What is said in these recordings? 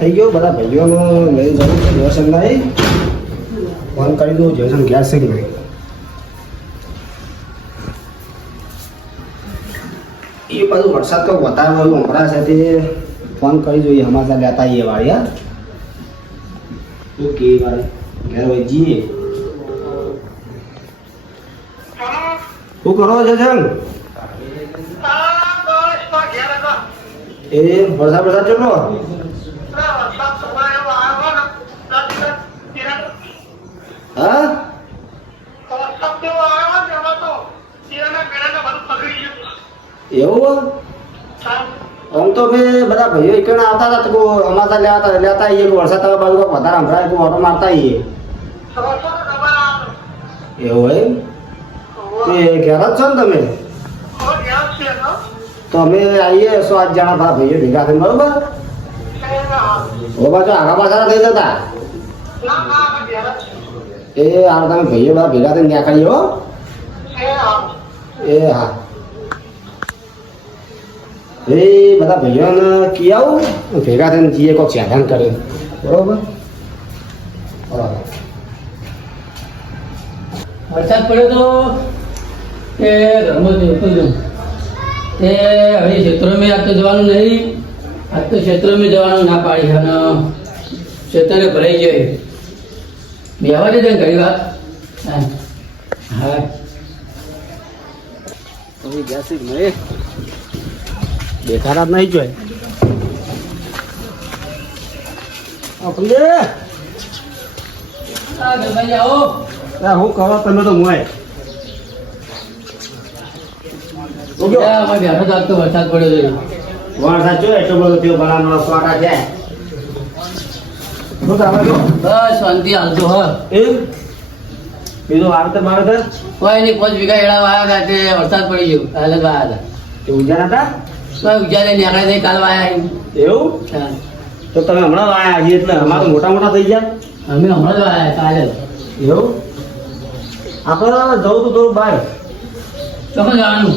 થઈ ગયો બધા ભાઈઓનો લઈ જવું છે દર્શન લાવી ફોન કરી દઉં જયસન ગેસ છે કે એ બધું વરસાદ તો વધારે હોય હમણાં છે તે ફોન કરી જોઈએ અમારા લેતા આવીએ વાળી યાર ઓકે વાળે ઘેર હોય જઈએ શું કરો છો જન એ વરસાદ ચલો હા એવું આમ તો મેં બધા ભાઈઓ એકને આવતા હતા તો અમારા લેતા આવીએ વરસાદ તમે બાજુ વધારે સંભળાય ઓટો મારતા આવીએ એવું એમ એ ઘેર જ છો ને તમે તો અમે આવીએ 7 જણા ભાઈ ભાઈઓ ભેગા થઈને બરોબર ઓ બાજુ આગા પાછા થઈ જતા એ આ તમે ભાઈઓ બધા ભેગા થઈને ત્યાં ખાઈએ હો એ હા એ બધા ભાઈઓને કી આવું ભેગા થઈને જઈએ કોઈક સાધન કરે બરોબર વરસાદ પડ્યો તો કે ઘરમાં જોતો જાઉં તે હવે ક્ષેત્રોમાં આજ તો જવાનું નહીં આજ તો ક્ષેત્રોમાં જવાનું ના પાડી અને ક્ષેત્રને ભરાઈ જાય બેવા દે ઘણી વાત હા તમે ગેસ મળે દેખાડા જ નહીં જોઈ આપણે આવો હું કરો તમે તો મોય વરસાદ પડ્યો વરસાદ જો એટલો બધો થયો ભલાનો સ્વાટા છે શું ચાલે છો બસ શાંતિ હાલતો હ એમ બીજું વાવતર બાવતર કોઈ નહીં 5 વીઘા એડા વાયા હતા તે વરસાદ પડી ગયો કાલે જ વાયા હતા એ ઉજાના હતા કોઈ ઉજાલે નીકળ્યા નહીં કાલ વાયા એવું તો તમે હમણાં વાયા હજી એટલે અમારે તો મોટા મોટા થઈ ગયા અમે હમણાં જ વાયા કાલે એવું આપણે જવું તો થોડું બહાર તમે જવાનું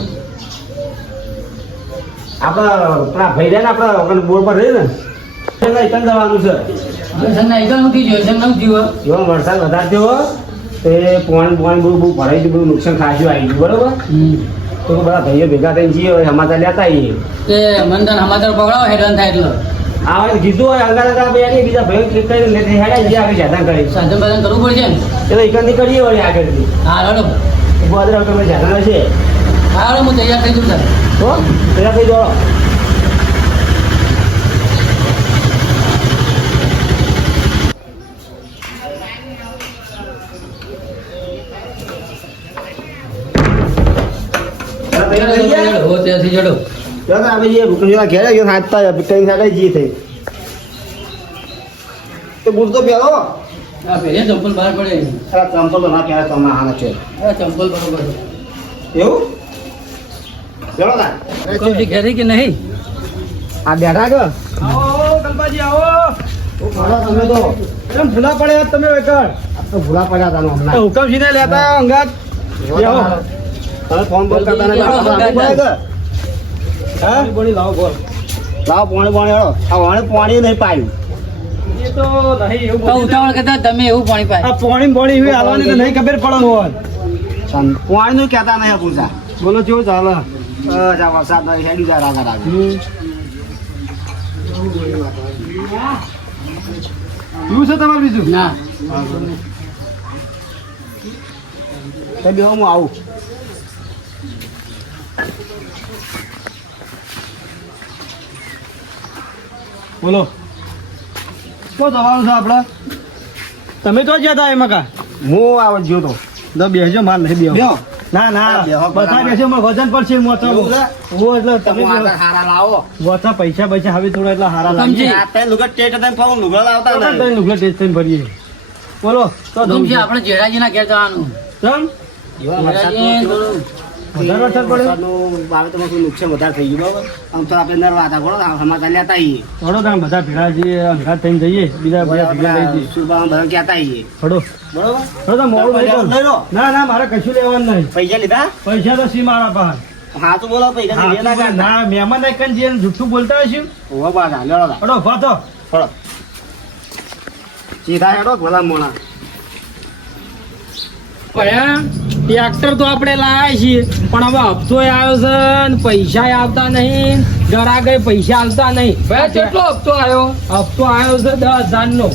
આપણા પેલા ભાઈ રહ્યા ને આપણા બોર પર રહી ને એકદમ જવાનું છે જો વરસાદ વધારે થયો તે પાણી બહુ ભરાઈ ગયું બધું નુકસાન ખાસું આવી ગયું બરોબર તો બધા ભાઈઓ ભેગા થઈને જઈએ સમાચાર લેતા આવીએ સમાચાર પકડાવો હેરાન થાય એટલે આ કીધું હોય અંગારા બે બીજા ભાઈઓ હેડા જઈએ આગળ જાતા કરી સાધન બાધન કરવું પડશે ને એ તો એકંદી કરીએ વળી આગળથી હા રડો ગોદરા તમે જાતા છે હા રડો હું તૈયાર થઈ જઉં સર તો તૈયાર થઈ જાઓ ત્યાંથી ચડો આપણે જે ભૂકંપના ઘેર ગયો હાથતા કઈ સાથે જી થઈ તો બુટ તો પહેરો હા પહેરે ચંપલ બહાર પડે અરે ચંપલ તો ના પહેરે તમે આને છે ચંપલ બરોબર એવું ચલો ના કમથી ઘેરી કે નહીં આ બેઠા છો આવો કલ્પાજી આવો તો ખાડા તમે તો કેમ ભૂલા પડ્યા તમે વેકર આ તો ભૂલા પડ્યા હતા હમણાં હુકમજીને લેતા આવ્યો અંગાત બેહો. હવે ફોન બોલ કરતા ને બેહો, હા પાણી લાવો બોલ લાવો પાણી હેડો આ પાણી નહીં પાયું એ તો નહીં એવું તો ઉતાવળ કરતા તમે એવું પાણી પાય આ પોણી એવી હાલવાની તો નહીં ખબર પડે હોત પાણી નું કહેતા નહીં પૂછા બોલો કેવું ચાલે બસ આ વરસાદ નહીં હેડી જાય રાગા રાગ શું છે તમારે બીજું ના તો બે હું આવું બોલો તો જવાનું છે આપણે તમે તો જ્યાં હતા એમાં કા હું આવું જ્યો તો તો બેસજો માર નહીં બેહો બેહો. ના ના બેહો, બધા બેસે મારે વજન પડશે મોટા એવું છે? ઓ એટલે તમે તમે હારા લાવો ઓછા પૈસા હવે થોડા એટલા હારા સમજી. લાગી આ તે લુગડા ટેટ હતા ફાઉન લુગડા લાવતા નહીં લુગડા ટેસ્ટ થઈને ભરીએ બોલો તો જવું છે. આપણે જેડાજીના ઘેર જવાનું ચમ એવા વરસાદ જેડાજી થોડું વધારે વરસાદ પડે વરસાદનું આવે તો થોડું નુકસાન વધારે થઈ ગયું બરાબર આમ તો આપણે નરવા હતા ઘણો સમાચાર લેતા આવીએ થોડો તમે બધા ભેગા જઈએ અંગાત થઈને જઈએ બીજા બધા ભેગા લઈ જઈએ સુરબામાં બધા કહેતા આવીએ થોડો બરોબર થોડો મોડું નહીં લઈ કરું. લો. ના ના મારે કશું લેવાનું નહીં પૈસા લીધા પૈસા તો સી મારા પાસે હા તો બોલો પૈસા હા, લીધા ના ના મહેમાન એક જઈને જુઠ્ઠું બોલતા હશું હોવા પાછા લેડો થોડો ભાતો થોડો સીધા હેડો ભલા મોણા. ભયા ટ્રેક્ટર તો આપણે લાયા છીએ પણ હવે હપ્તો આવ્યો છે ને પૈસા આવતા નહીં, ગ્રાહકે પૈસા આવતા નહીં. ભાઈ કેટલો હપ્તો આવ્યો? હપ્તો આવ્યો છે 10,000 નો.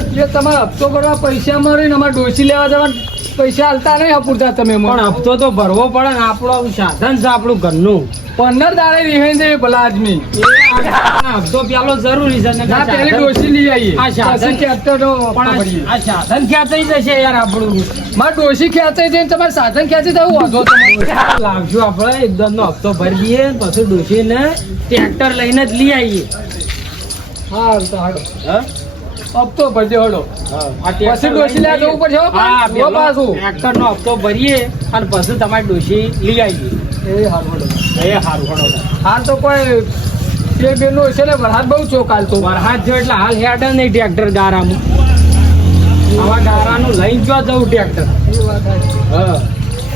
એટલે તમારે હપ્તો ભરવા પૈસા મળે ને અમારે ડોસી લેવા જવા પૈસા હાલતા નહીં અપૂરતા તમે પણ મને. હપ્તો તો ભરવો પડે ને, આપણું સાધન છે આપણું ઘરનું. 15 દાડે વિહાઈ જાય ભલા આદમી. આ હપ્તો પેલો જરૂરી છે ને ના પેલી ડોસી લઈ આવીએ. આ સાધન પછી ટ્રેક્ટરનો હપ્તો પણ ભરીએ. આ સાધન ક્યાં થઈ જશે યાર આપણું? મારે ડોસી ખેંચાઈ જાય ને તમારે સાધન ખેંચી જવું વાંધો તમારે. લાવજો આપણે એકદમ નો હપ્તો ભરી દઈએ પછી ડોશીને ટ્રેક્ટર લઈને જ લઈ આવીએ. હા તો હાડો હા? હપ્તો ભરજો હડો. આ પછી ડોસી લેવા જવું પડશે હો હા, પણ. જો પાછું. ટ્રેક્ટર નો હપ્તો ભરીએ અને પછી તમારી ડોશી લઈ આવીએ. એ હારું હડો. એ સારું ખડો. હાલ તો કોઈ બે બેનો છે ને વરસાદ બહુ ચોક હાલતો. વરસાદ જો એટલે હાલ હેડે નહીં ટ્રેક્ટર ગારામાં. આવા ગારાનું લઈને જો જવું ટ્રેક્ટર. એ વાત સાચી. હા,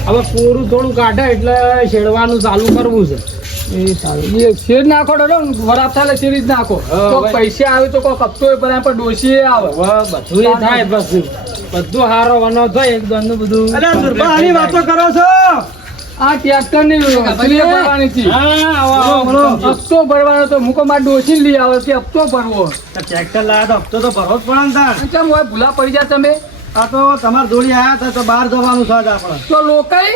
હવે કોરું થોડું કાઢે એટલે શેડવાનું ચાલુ કરવું છે. એ સારું. એ શેર નાખો ડો વરાપ થાય શેરી જ નાખો. હા, તો ભાઈ. પૈસા આવે તો કોઈ કપતો પણ પણ ડોસી આવે. હવે બધું એ થાય પછી બધું હારો વનો થાય એકદમ નું બધું. અરે દુર્બા આની વાતો કરો છો? આ ટ્રેક્ટર ની ભરવાની હતી. હા, આવો, બોલો, આવો. બોલો. હપ્તો ભરવાનો તો મૂકો મારે ડોસી લઈ આવે કે હપ્તો ભરવો. તો ટ્રેક્ટર લાયા તો હપ્તો તો ભરવો જ પડે ને તાર. કેમ હોય ભૂલા પડી જાય તમે? આ તો તમારા જોડી આયા હતા તો બહાર જવાનું છે આજ આપણે. તો લોકાઈ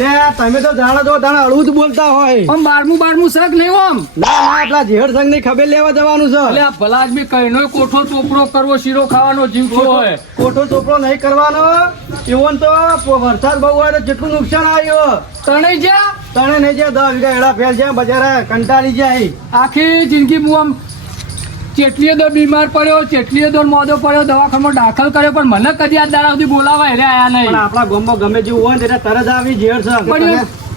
લે તમે તો જાણો છો તાણે અળવું જ બોલતા હોય. આમ 12મું શક નહીં આમ. ના ના આપણા ઝેર સંઘ ની ખબર લેવા જવાનું છે. એટલે આ ભલા આદમી કઈનો કોઠો ચોપડો કરવો શીરો ખાવાનો જીવતો હોય. કોઠો ચોપડો નહીં કરવાનો. એવોન તો વરસાદ બહુ હોય તો જેટલું નુકસાન આવ્યું તણાઈ જા તને નહીં જે 10 વીઘા એડા ફેલ છે બજારે કંટાળી જાય. આખી જિંદગી હું આમ ચેટલીએ દર બીમાર પડ્યો, ચેટલીએ દર મોદો પડ્યો, દવાખાનામાં દાખલ કર્યો પણ મને કદી આ દાડા સુધી બોલાવા હેરે આયા પણ નહીં. આપણા ગામમાં ગમે જેવું હોય ને એટલે તરત આવી ઝેર સંઘ. પણ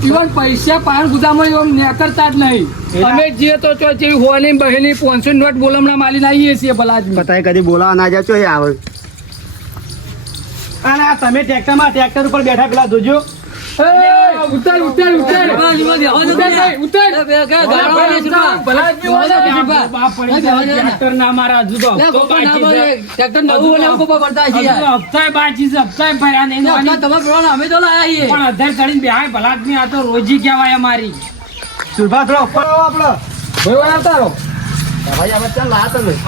ઇવન પૈસા પાન ગુદામાં એમ નેકરતા જ નહીં. અમે જે તો ચો જેવી હોની બહેની 500 નોટ બોલમણા માલીને આવીએ છીએ ભલા આદમી. પતાય કદી બોલાવા ના જાય ચોય આવે. અને આ તમે ટ્રેક્ટર ઉપર બેઠા પેલા જોજો. એ, ઉતાર ઉતાર ઉતાર ભલા આદમી હોય ને. બાપ પડી જાય, ટ્રેક્ટર ના મારા હજુ તો હપ્તો બાકી છે. હજુ હપ્તાય બાકી છે, હપ્તાય ભર્યા નહીં. પણ અધર ચડીને બેહાય ભલા આદમી, આ તો રોજી કહેવાય અમારી. સુભા થોડા ઉપર આવો આપણે. ભાઈ આવતા રહો.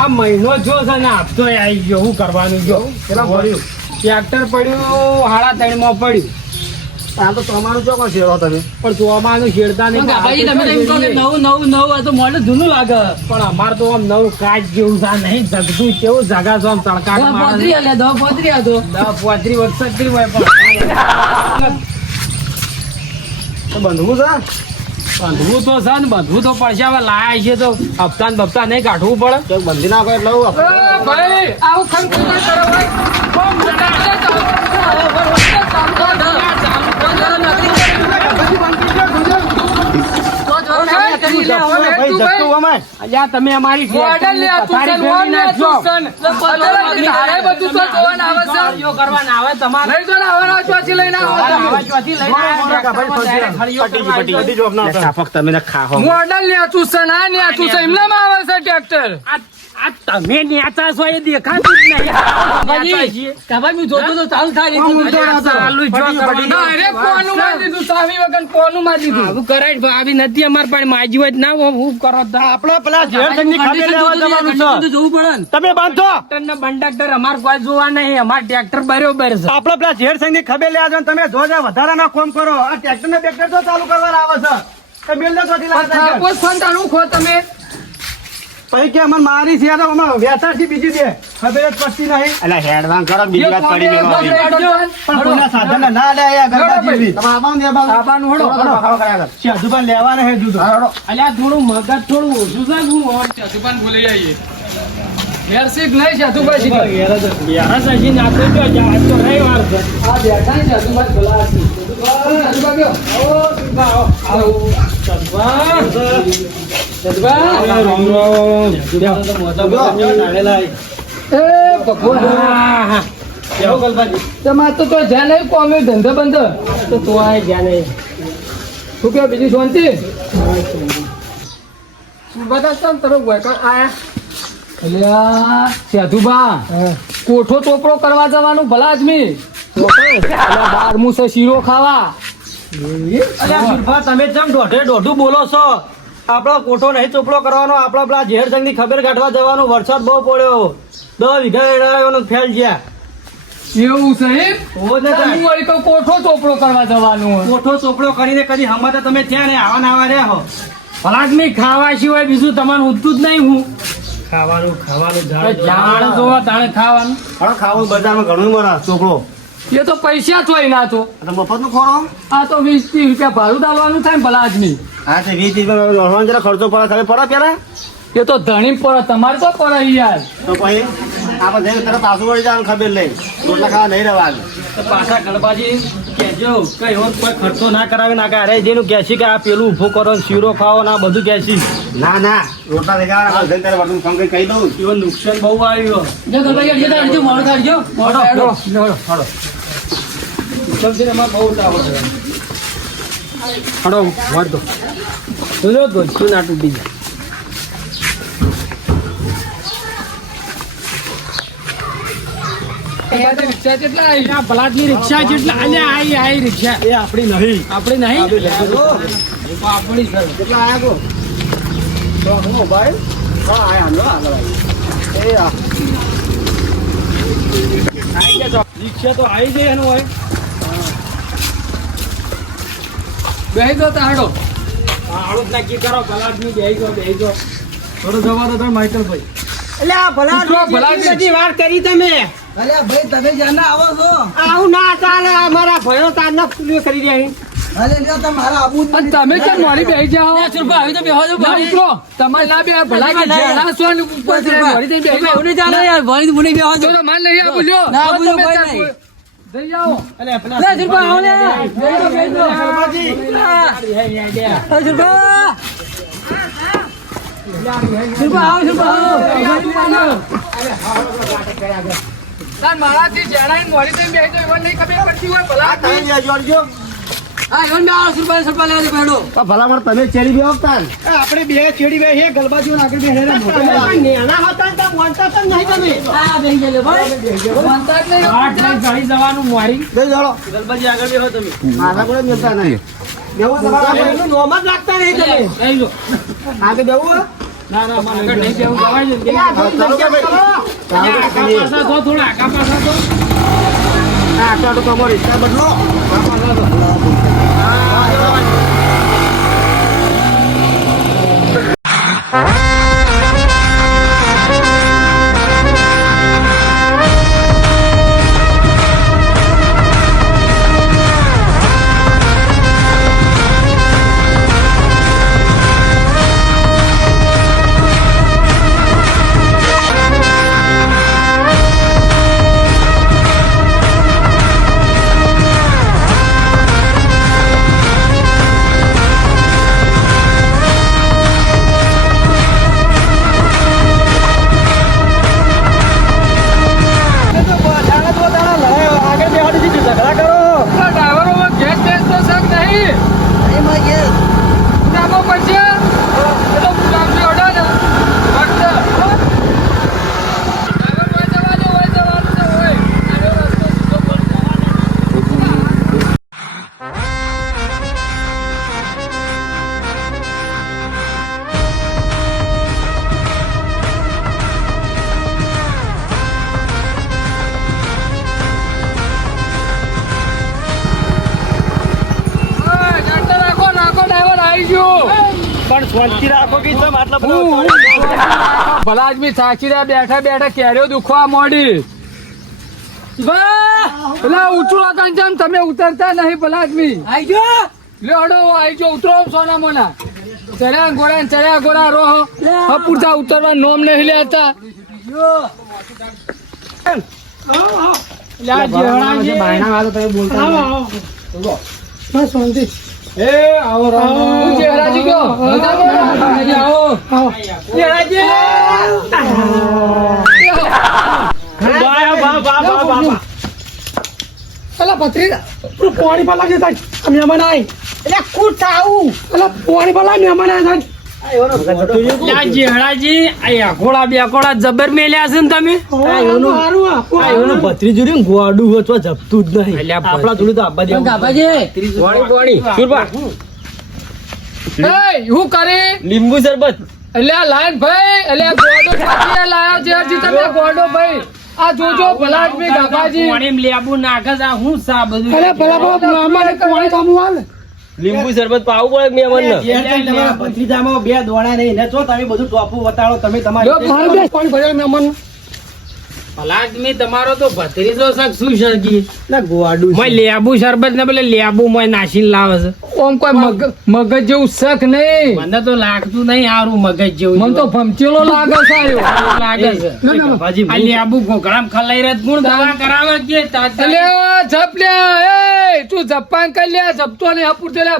આ મહિનો જો છે ને હપ્તો આવી ગયો, શું કરવાનું જો? પેલા ભર્યું. ટ્રેક્ટર પડ્યું 3.5 માં પડ્યું, આ તો તમારું ચોક્કસ શેરો તમે. પણ ચોમાનું શેડતા નહીં. પણ અમાર તો આમ નવું કાચ જેવું છે, આ નહીં જગતું કેવું જગા છો આમ તડકા મારે. 10-35 વર્ષ થતી હોય પણ તો બંધવું છે. બાંધવું તો છે ને, બાંધવું તો પડશે. હવે લાયા છે તો હપ્તા ને બપ્તા નહીં કાઢવું પડે. તો બંધી નાખો એટલે હું એ, ભાઈ આવું ખંડ કરો ભાઈ. બહુ ભાઈ જતું અમાય. અલ્યા તમે અમારી ઓર્ડર લે આ તું પથારી સન, ફેરવી ઓન લે નાખજો. તું સન. તારે બધું તો જોવાનું આવે છે. ગાડીઓ કરવાના આવે તમારે. લઈ જો ને આવવાના ચોથી લઈને આવો તમે. આવા ચોથી લઈને આવ્યા ટ્રેક્ટરમાં direct હળીઓ કરવાની બધી જોબ ના લે, સાફક તમે ને ખાહો. મોડલ લે તું સન, આ લે તું સન. એમનામાં આવે છે ટ્રેક્ટર. આ તમે નેતા છો એ દેખાતું જ નહીં. નેતા છીએ. ચાલુ જ જો કરવાનું. ના, અરે કોનું માં દીધું સાવી વગર કોનું માં દીધું. આવું કરાય તો આવી નથી અમાર પાસે માજી હોય જ ના હોય, હું કરો તો. આપણે પેલા ઝેર સંઘ ની ખબર લેવા જવાનું છે. તમે બાંધો. ટ્રેક્ટર ને બંડક્ટર અમાર કોઈ જોવા નહીં, અમાર ટ્રેક્ટર બરોબર છે. આપણે પેલા ઝેર સંઘ ની ખબર લેવા જવાનું. તમે જોજો વધારાના કોમ કરો. આ ટ્રેક્ટર ને બેક્ટર તો ચાલુ કરવાના આવે છે. એ મેલ દો ચોથી લાગે છે. થાપો ફોન તારું ખો તમે. પછી કે અમને મારી છે તો હમણાં વેચારથી બીજી દે ખબર જ પડતી નહીં. એટલે હેડવાન કરો બીજી વાત પડી નહીં હોતી. પણ કોઈના સાધન ના લે આ ગરબા જેવી. તમે આવો ને બાબા. આબાનું હળો. ખાવા કર્યા કર. શેઠુભાઈ લેવાના હે જુદું. અલ્યા થોડું મગજ થોડું ઓછું છે. હું દુકાન ભૂલી આવીએ. વેરસીક નહીં સાધુભાઈ શીખે. યાર હજી નાખો તો આજ તો રવિવાર છે. આ બેઠા ને સાધુભાઈ ભલા હતી. સાધુભાઈ ગયો. આવો સાધુભાઈ. એ ભગવાન. તમારે તો જ્યાં નહીં કોમે ધંધો બંધ તો આ જ્યાં નહીં. શું કે બીજી શાંતિ બધા કેમ તમે આયા અલ્યા સેધુબા કોઠો ચોપડો કરવા જવાનું ભલા આદમી 12મું છે શીરો ખાવા. અલ્યા સુરભા, તમે જેમ દોઢું બોલો છો. આપણો કોઠો નહીં ચોપડો કરવાનો, આપણો પેલા ઝેરસંગ ની ખબર કાઢવા જવાનું. વરસાદ બહુ પડ્યો, 10 વીઘા રેડાવાનો ફેલ ગયા. એવું છે એમ? હોવ ને તાર. હું વળી કહું કોઠો ચોપડો કરવા જવાનું હોય. કોઠો ચોપડો કરીને કદી હમણાં તો તમે ત્યાં ને આવા ને આવા રહ્યા હો. ભલા આદમી ખાવા સિવાય બીજું તમારે ઉઠતું જ નહીં. હું ખાવાનું જાણ જોવા તાણે ખાવાનું. ખાવું બજારમાં ઘણું મળે ચોપડો. એ તો પૈસા ચોઈ ના તો. મફત નું ખોરો. આ તો 20-30 રૂપિયા ભાડું ડાલવાનું થાય ને ભલા આદમી. હા તે 20-30 રૂપિયા જરા ખર્ચો પડે, ખબર પડે પેલા એ તો ધણી પર તમારે તો પર યાર. તો પછી આપણે જઈને તરત પાછું વળી જવાનું ખબર લઈ. રોટલા ખાવા નહીં રહેવાનું. તો પાછા ગણબાજી કહેજો કે એવો કોઈ ખર્ચો ના કરાવે ના કરે. જેનું કહેશી કે આ પેલું ઊભું કરો ને શીરો ખાઓ ને આ બધું કહેશી. ના ના, રોટલા લઈ જવાના. જઈને તારે વર્તન ફોન કરી કહી દઉં. એવો નુકસાન બહુ આવ્યું. જો ગણપતિ જે તારજો મોડો કાઢજો. મોડો હાડો. સમજીને એમાં બહુ ઉતાવળ છે. હડો વાળ દો. જોજો ધોધ્યું ના તૂટી જાય. રિક્ષા કેટલા આવી? આ ભલા આદમી રિક્ષા જેટલા અલ્યા આઈ રિક્ષા એ આપણી નહીં. આપણે નહીં આપણી સર કેટલા આયા કો તો હું ભાઈ હા આયા હમણાં આગળ આવી. એ આ આઈ ગયા તો રિક્ષા તો આવી જાય એનું હોય. બેહી દો તાડો. આળું જ નક્કી કરો. ભલા આદમી બેહી ગયો. થોડો જવા દો તમે માઇકલભાઈ. એટલે આ ભલા ઉતરો, ભલા આદમી બધી વાર કરી તમે. ભાઈ તમે જ્યાં આવો છો આવું ના ચાલે. અમારા ભયો તારના પૂરી કરી રહ્યા. અરે લ્યો તમારા આબુ જ અને તમે કેમ મારી બેહી જાઓ? સુરભા આવી તો બેહો છો ના ઉતરો. તમારે ના બે ભલા કે જેડા છો ને ઉપર છે, મારી જઈને બેહી જાઓ. ચાલે યાર ભણી મુની બેહો તો તમારે નહીં આવું લ્યો. ના, તો આવું તમે કોઈ ત્યાં નહીં. જઈ આવો. અલે પેલા લે સુરભા આવો ને બેહી જાઓ, બેહી જાઓ. શર્માજી. સુરભા સુરભા આવો સુરભા આવો તાર મારાથી જેડાઈને મોરી જઈને બેહી જાઓ. એવા નહીં ખબર પડતી હોય ભલા આ તમે બે જોડજો. હા યોન મે આવો સુરભા લેવા દે બેડો ભલા મને તમે ચેરી બે આપતા ને. આપણે બે ચેડી બે હે ગલબાજીઓ આગળ બે હે નેના હતા ને તો મોનતા તો નહીં તમે. હા બેહી ગયેલો ભાઈ બનતા જ નહીં. આઠ લઈ ગાડી જવાનું મારી. જઈ જોડો. ગલબાજી આગળ બેહો તમે. મારા કોઈ મિલતા નહીં. બેવું તમારા એનું નોમ જ લાગતા નહીં તમે. બેહી જાઓ. આગળ બેવું. ના ના મારે આગળ નહીં બેહવું જવાય છે. ચાલો કે ભાઈ. ચાલો કે આગા પાછા થો, થોડા આગા પાછા થો. આટલો તો તમારો રિક્ષા બદલો. ડ્રાઈવરોમાં ગેસ બેસ તો શક નહીં. એમાં કે નામો પછી એ તો કામથી ઓર્ડર ને ફક્ત ડ્રાઈવર હોય જવાનું તો હોય. આવ્યો રસ્તો સીધો પર જવાનો. ઓય, જાતે રાખો, નાખો ડ્રાઈવર આવી ગયો. પણ શાંતિ રાખો કે તમે આટલા બધા ભલા આદમી સાચી રહ્યા બેઠા બેઠા કેરીઓ દુખવા મોડી. પેલા ઊંચું આકાન છે ને તમે ઉતરતા નહીં ભલા આદમી. આઈ ગયો લેડો આવી જો ઉતરો સોના મોના. ચડ્યા ગોરા રો પૂરતા ઉતરવા નોમ નહીં લેતા. લ્યા, જેવડાજી. બાયણા વાળો તમે બોલતા આવો, નહીં. આવો. બસ શાંતિ. એ આવો રામ. હું ચહેરાજી ગયો. મજામાં? આવો. જેવડાજી. બા. અલા પત્રી પાણી પાલા છે તાજ મહેમાન આય એટલે કુટ આવું એટલે પાણી પાલા મહેમાન આય તાજ લ્યા જેહડાજી, આ અકોડા બેકોડા જબર મેલ્યા છે ને તમે ભત્રીજું રહ્યું ને ગોડું હોચવા જપતું જ નહીં અલ્યા આપણા જોડે તો આબા દેવું. શું કરે લીંબુ શરબત અલ્યા લાયન ભાઈ, અલ્યા ગોડો સાચી લાયો જેરજી તમે ગોડો ભાઈ. આ જોજો ભલા આદમી ગાભાજી પાણી લેબુ નાખે છે, આ હું સા બધું લીંબુ શરબત પાવું પડે મહેમાન ભત્રીજામાં બે દોણા નહીં ને છો તમે બધું ટોપું વતાડો તમે તમારી ભલા આદમી તમારો તો ભત્રીજો શક શું શરજી ના ગોડું મોય લેબુ શરબત ને પેલે લેબુ મોય નાસીને લાવે છે. ઓમ કોઈ મગજ જેવું શક નહીં. મને તો લાગતું નહીં હારું મગજ જેવું. મને તો ભમચેલો લાગે છે લાગે છે. આ લેબુ ઘોઘરામ ખલાઈ રત ગુણ દવા કરાવે કે જપ લે એ તું જપાન કર લે જપતો ને હપુર દે લે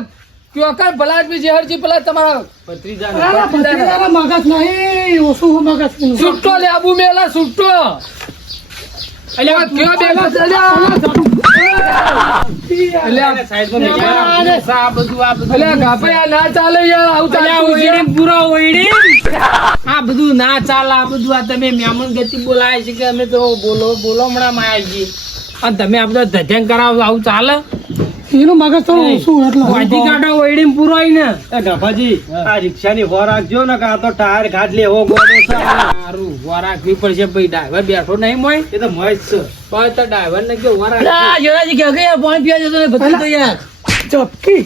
ક્યોકર ભલા આદમી જેહરજી પેલા તમારા ભત્રીજા મગજ નહીં ઓછું મગજ સુટ્ટો લેબુ મેલા સુટ્ટો અલ્યા ક્યો બેગા આ બધું ના ચાલે. આ બધું આ તમે મહેમાન ગતિ બોલાય છે કે અમે તો બોલો હમણાં માં આવી જઈએ અને તમે આ બધા ધધ્યાન કરાવો આવું ચાલે? એનું મગજ તો ઓછું એટલે વાંધી કાઢો ઓઈડીને પૂરો ને ગભાજી આ રિક્ષાની હો રાખજો ને કે આ તો ટાયર ઘાટ લેવો ગોડો છે સારું વાર રાખવી પડશે ભાઈ. ડ્રાઈવર બેઠો નહીં મોય એ તો મજ છે પણ તો ડ્રાઈવર ને કે વાર જોરાજી કે ગયા પાણી પીવા જતો ને ભત્રી તો યાર ચપકી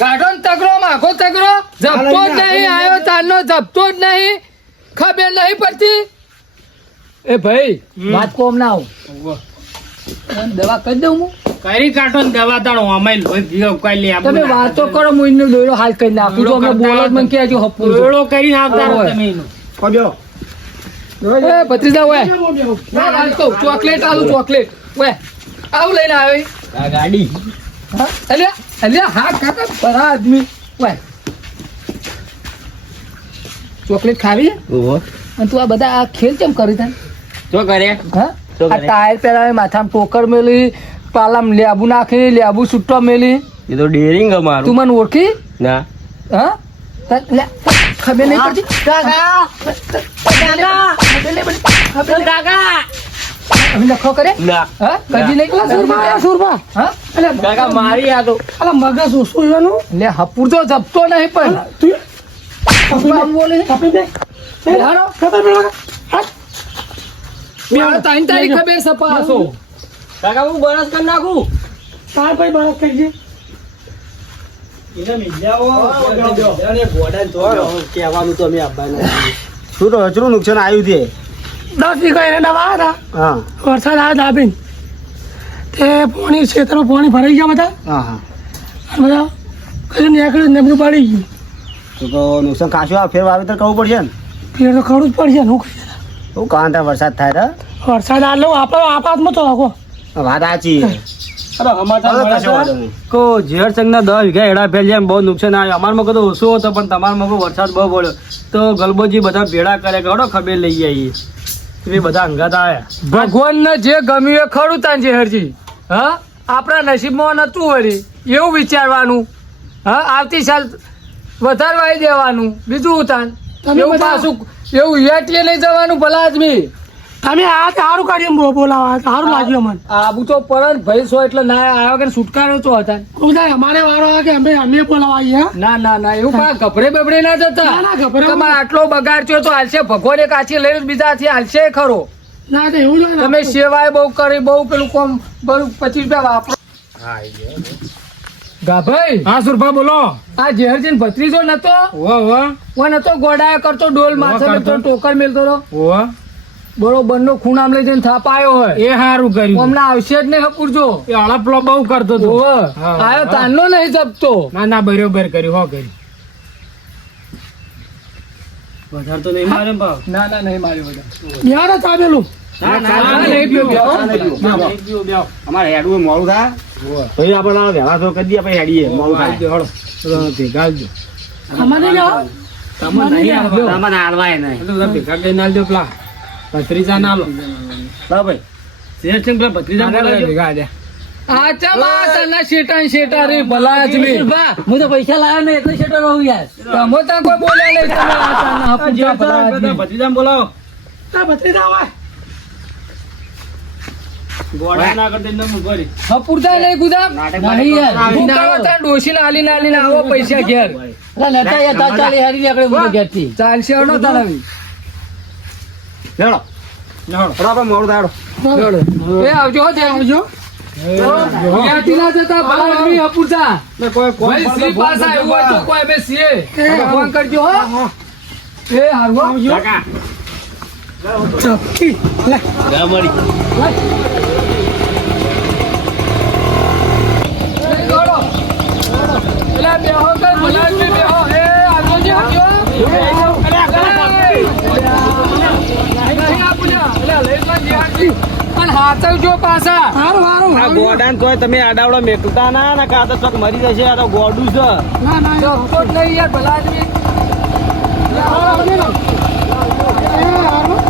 ગાઢો ને તગરો માખો તગરો જપતો જ નહીં આવ્યો તારનો જપતો જ નહીં ખબર નહીં પડતી. એ ભાઈ વાત કોમ ના આવું દવા કરી દઉં હું કરી કાઢો ને દવા તાળો અમાય લોહી પીવો કઈ લે તમે વાતો કરો હું એનો દોયડો હાલ કરી નાખું તો અમે બોલો જ મને કહેજો હપ્પુ દોડો કરીને આવતા રહો તમે એનો. કોબ્યો એ ભત્રીજા ઓય ના હાલ તો ચોકલેટ આલું ચોકલેટ ઓય આવું લઈને આવ્યો આ ગાડી હા અલ્યા હા કાકા બરા આદમી ઓય ચોકલેટ ખાવી છે? ઓહો અને તું આ બધા આ ખેલ કેમ કરી તને શું કરે હા આ ટાયર પહેરાવે માથામાં ટોકર મેલી પાલામાં લેબુ નાખી લેબુ છૂટો મેલી એ તો ડેરિંગ અમારું તું મને ઓળખી ના હા લે, ખબર નહીં પડતી હવે નખો કરે ના હા કદી નહીં હા કાકા મારી આ તો મગજ ઓછું એવાનું લે હપુર તો જપતો નહીં પણ તું બોલે હારો તારી તારી ખબર સપાસો કાકા હું બરસ કરી નાખું તાર ભાઈ બરસ કરજે કહેવાનું તો અમે આપવાનું શું તો હજુ નુકસાન આવ્યું છે 10 વીઘા એને દવા હતા હા વરસાદ આવ્યો દાબીને તે પાણી ખેતરો પાણી ભરાઈ ગયા બધા હા હા અને બધા કઈ નીકળ્યું ને બધું પડી ગયું તો નુકસાન ખાસું આ ફેર વાવેતર કરવું પડશે ને ફેર તો ખરું જ પડશે ને હું કહીએ શું કાંતા વરસાદ થાય વરસાદ આટલો આપણો આપાતમાં તો આખો વાત સાચી કો ઝેરસંગના 10 વીઘા એડા ફેલ બહુ નુકસાન આવ્યું. અમારમાં કદો ઓછો હતો પણ તમારમાં વરસાદ બહુ પડ્યો તો ગલબોજી બધા ભેળા કરે કે હડો ખબર લઈ આવીએ એ બધા અંગાત આવ્યા. ભગવાન ને જે ગમ્યું એ ખરું તાન જેહરજી. હા આપણા નસીબમાં નતું વળી એવું વિચારવાનું. હા આવતી સાલ વધારે વાઈ દેવાનું બીજું તાન તમે એવું બધા- પાછું એવું યાટીએ લઈ જવાનું ભલા આદમી. તમે આ સારું કાઢીને બોલાવા સારું લાગ્યું મને આબુ તો પરત ભાઈ છો એટલે ના આવ્યો કે છુટકારો તો હતા. બધા અમારે વારો આવે કે અમે બોલાવા આવીએ ના ના ના એવું પણ ગભરે બબડે ના જતા. ના, ના, ગભરાવું તમારે આટલો બગાડ થયો તો હાલશે ભગવાને કાચી લઈને બીજાથી હાલશે ખરો. ના તો એવું જ તમે સેવાય બહુ કરી બહુ પેલું કોમ બધું 25 રૂપિયા વાપરો. ગાભાઈ હા સુરભા બોલો. આ ઝેરજીન ભત્રીજો નતો ઓ નતો ગોડાયો કરતો ડોલ માથે મેલતો ટોકર મેલતો હતો બરોબર નો ખૂણ આમ લઈ જઈને થાપ આવ્યો હોય એ સારું કર્યું. હમણાં આવશે જ નહીં હપુરજો. એ હળપલો બહુ કરતો હતો. ઓવે. હા. આયો તાનનો નહીં જપતો. ના ના બરોબર કર્યું હો કર્યું. વધારે તો નહીં મારે ભાવ. ના ના નહીં મારી બધા યાર ચાલેલું ના ના, નહીં પીવું, બેહો. અમારે હેડવું મોડું થાય પછી આપણે વહેલા તો કરી દઈએ પછી હેડીએ મોડું થાય ભેગા આવજો. અમારે જાઓ તમને હાલવાય નહીં ભેગા કઈ ના દો પેલા ભત્રીજા ના લો બરાબર શેરસિંહ પેલા ભત્રીજા બોલાવજો. આ ચમા તને શેટાન શેટા રે ભલા આદમી. હું તો પૈસા લાવ્યો ને એટલે શેટર રહું યાર. તમે ત્યાં કોઈ બોલ્યા નહીં, તમે આ તાના હપુચા ભલા આદમી. ભત્રીજાને બોલાવો આ ભત્રીજા આવે. ગોળા ના કરતી ને મુગરી હપુરતા નહીં ગુદામ નહીં યાર. હું કહો તાર ડોશીને આલીને આલીને આવો પૈસા ઘેર અલા લેતા યાર તાર ચાલી હારી નીકળે હું તો ઘેરથી. ચાલશે હડો તારાવી આપણે મોડું દાડો એ આવજો હો ત્યાં આવજો જ્ઞાતિ ના જતા ભલા આદમી હપુરતા ભાઈ સી પાસ આવ્યું હોય તો કોઈ બે સીએ ફોન કરજો હો એ હારવો આવજો ચપટી. લે. પેલા બેહો કઈ ભલા આદમી બેહો એ આવજો જે આવજો પણ હાથવજો પાછા હારું હારું આ ગોડાન તોય તમે આડાવડો મેકતા ના કાં તો ચોક મરી જશે આ તો ગોડું છે ના ના ચપટો જ નહીં યાર ભલા આદમી હારું.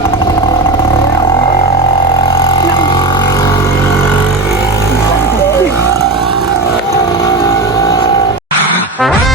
હા